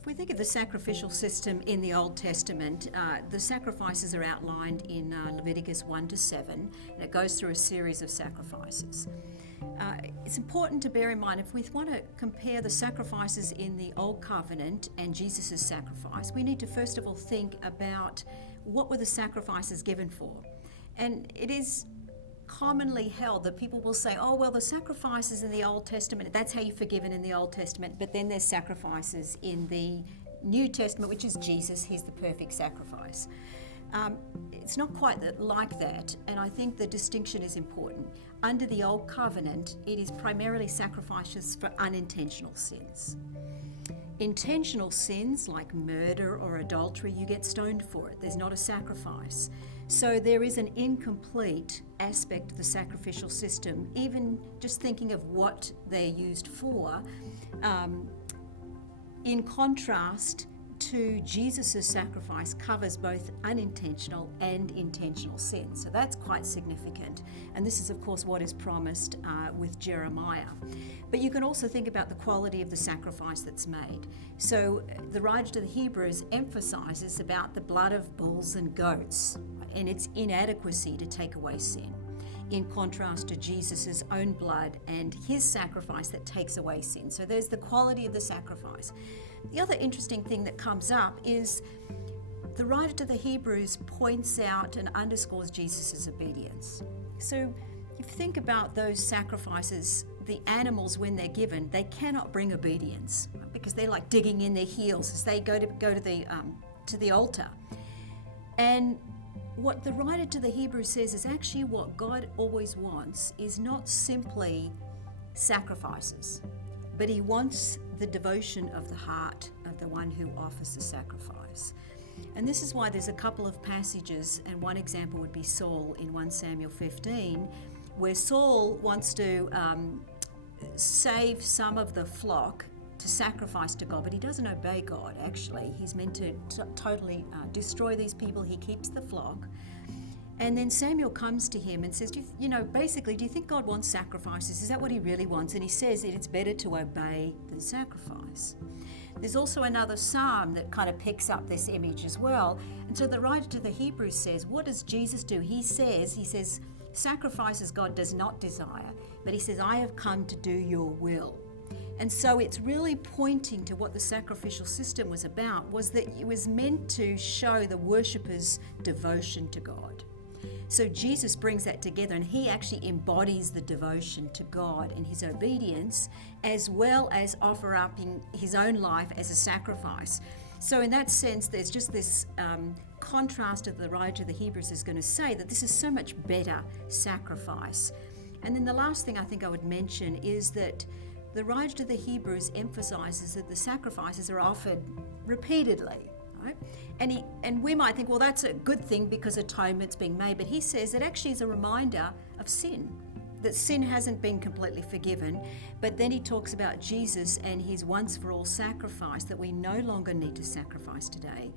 If we think of the sacrificial system in the Old Testament, the sacrifices are outlined in Leviticus 1 to 7, and it goes through a series of sacrifices. It's important to bear in mind, if we want to compare the sacrifices in the Old Covenant and Jesus' sacrifice, we need to first of all think about what were the sacrifices given for. And it is commonly held that people will say, oh, well, the sacrifices in the Old Testament, that's how you're forgiven in the Old Testament, but then there's sacrifices in the New Testament, which is Jesus. He's the perfect sacrifice. It's not quite like that, and I think the distinction is important. Under the Old Covenant, it is primarily sacrifices for unintentional sins. Intentional sins like murder or adultery, you get stoned for it. There's not a sacrifice. So there is an incomplete aspect of the sacrificial system, even just thinking of what they're used for, in contrast to Jesus' sacrifice covers both unintentional and intentional sin. So that's quite significant. And this is, of course, what is promised with Jeremiah. But you can also think about the quality of the sacrifice that's made. So the writer to the Hebrews emphasizes about the blood of bulls and goats and its inadequacy to take away sin, in contrast to Jesus' own blood and his sacrifice that takes away sin. So there's the quality of the sacrifice. The other interesting thing that comes up is the writer to the Hebrews points out and underscores Jesus' obedience. So if you think about those sacrifices, the animals, when they're given, they cannot bring obedience because they're like digging in their heels as they go to the altar. And what the writer to the Hebrews says is actually what God always wants is not simply sacrifices, but he wants the devotion of the heart of the one who offers the sacrifice. And this is why there's a couple of passages, and one example would be Saul in 1 Samuel 15, where Saul wants to save some of the flock to sacrifice to God, but he doesn't obey God, actually. He's meant to totally destroy these people. He keeps the flock. And then Samuel comes to him and says, basically, do you think God wants sacrifices? Is that what he really wants? And he says that it's better to obey than sacrifice. There's also another psalm that kind of picks up this image as well. And so the writer to the Hebrews says, what does Jesus do? He says, sacrifices God does not desire, but he says, I have come to do your will. And so it's really pointing to what the sacrificial system was about, was that it was meant to show the worshipper's devotion to God. So Jesus brings that together, and he actually embodies the devotion to God and his obedience, as well as offer up his own life as a sacrifice. So in that sense, there's just this contrast of the writer of the Hebrews is going to say that this is so much better sacrifice. And then the last thing I think I would mention is that the writer to the Hebrews emphasizes that the sacrifices are offered repeatedly. Right? And we might think, well, that's a good thing because atonement's being made, but he says that actually is a reminder of sin, that sin hasn't been completely forgiven. But then he talks about Jesus and his once-for-all sacrifice, that we no longer need to sacrifice today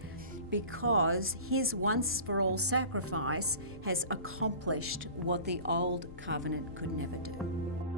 because his once-for-all sacrifice has accomplished what the old covenant could never do.